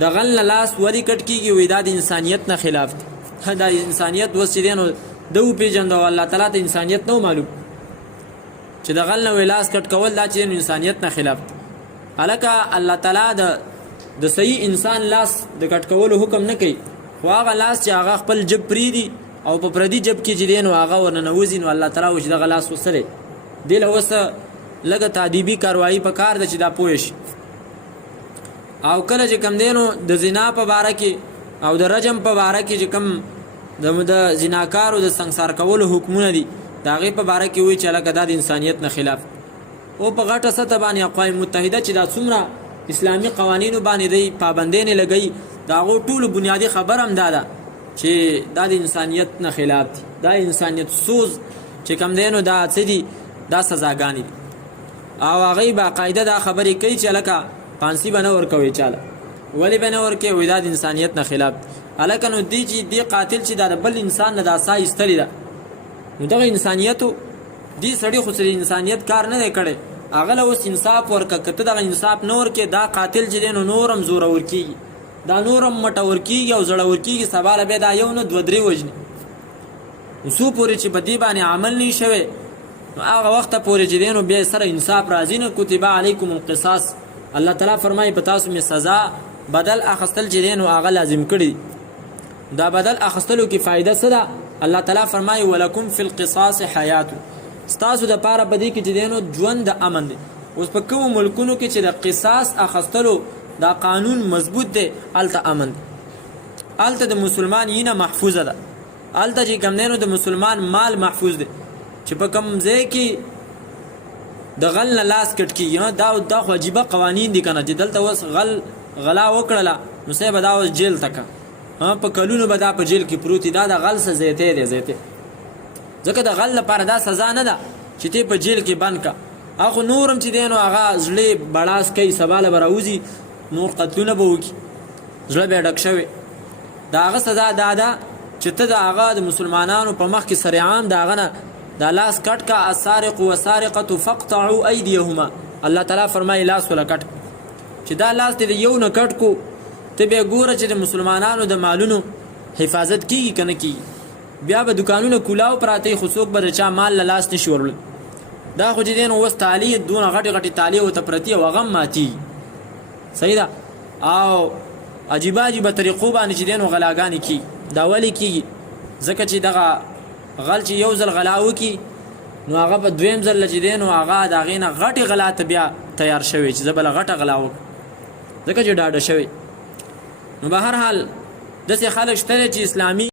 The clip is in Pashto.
د غل نه لاس ولې کټ کیږي؟ وای دا د انسانیت نه خلاف دی. دا انسانیت اوس چې دی نو ده وپېژنده او الله تعالی ته انسانیت نه معلوم چې د غل نه لاس کټ کول دا چې انسانیت نه خلاف دی. هلکه الله تعالی د صحیح انسان لاس د کټ کولو حکم نه کوي، خو هغه لاس چې هغه خپل جب پرېږدي او په پردي جب کې چې دی نو هغه ورننوځي، نو الله تعالی وایي چې دغه لاس وسره دې له اوس لږه تعدیبي کاروایي په کار ده چې دا پوه شي. او کله چې کم دی نو د زنا په باره کې او د رجم په باره کې چې کم د زناکارو د سنګسار کولو حکمونه دي د هغې په باره کې وایي چې هلکه دا د انسانیت نه خلاف. او په غټه سطح باندې اقوام متحده چې دا څومره اسلامي قوانینو باندې دی پابندۍ نه لګوي، د هغو ټولو بنیادي خبر هم دا ده چې دا د انسانیت نه خلاف دي. دا انسانیت سوز چې کم دی نو دا څه دي؟ دا سزاګانې دي. او هغې باقاعده دا خبرې کوي چې هلکه پانسي به نه ورکوي چاله. ولې به نه ورکوي؟ وایي دا د انسانیت نه خلاف دي. هلکه نو دې قاتل چې دا د بل انسان نه دا ساه ایستلې ده، نو دغه انسانیتو دې سړي خو سره انسانیت کار نه دی کړی، هغه له اوس انصاف ورکړه. که ته دغه انصاف نه ورکړې دا قاتل چې دی نو نورم زورور کېږي، دا نورم مټور کېږي او زړور کېږي، سبا له بیا دا یو نه دوه درې وژني. نو څو پورې چې په دې باندې عمل نه شوی نو هغه وخته پورې چې دی نو بیا سره انصاف راځي نه. کتب علیکم القصاص، الله تعالی فرمایي په تاسو مې سزا بدل اخیستل چې دی نو هغه لازم کړي. دا بدل اخیستلو کې فایده څه ده؟ الله تعالی فرمایي ولکم فی القصاص حیات، ستاسو د پاره په دې کې چې دی نو ژوند د امن دی. اوس په کومو ملکونو کې چې د قصاص اخیستلو دا قانون مضبوط دی هلته امن دی، هلته د مسلمان وینه محفوظه ده، هلته چې کوم دی نو د مسلمان مال محفوظ دی. چې په کوم ځای کې د غل نه لاس کټ کېږي دا خو عجیبه قوانین دي که نه، چې دلته اوس غلا وکړله نو صاحب دا اوس جیل ته که په کلونو به دا په جیل کې پروت دی. دا د غل څه زیاتی دی زیاتی، ځکه د غل لپاره دا سزا نه ده چې ته په جیل کې بند که. هغه نورم چې دی نو هغه زړه بړاس کوي، سبا له به راوځي نور قتلونه به وکړي، زړه به یې ډک شوی. د هغه سزا دا ده چې ته د هغه د مسلمانانو په مخ کې سرعام د هغه نه دا لاس کټ کا. السارق والسارقة فاقطعوا ایدیهما، الله تعالی فرمایي لاس ولا کټ، چې دا لاس دې یو نه کټ کو ته بیا ګوره چې د مسلمانانو د مالونو حفاظت کیږي که نه کیږي. بیا به دکانونه کولاو پراته خو څوک به د چا مال له لاس نشي وروړی. دا خو چې دی نو اوس تالي دونه غټې غټې تالي ورته پرتې او هغه هم ماتېږي. صحیح ده. او عجیبه عجیبه طریقو باندې چې دی نو غلاګانې کیږي. دا ولې کیږي؟ ځکه چې دغه غل چې یو ځل غلا وکړي نو هغه په دویم ځل چې دی نو هغه د هغې نه غټې غلا ته بیا تیار شوی چې زه بله غټه غلا وکړم، ځکه چې ډاډه شوی. نو به هر حال داسې خلک شته چې اسلامي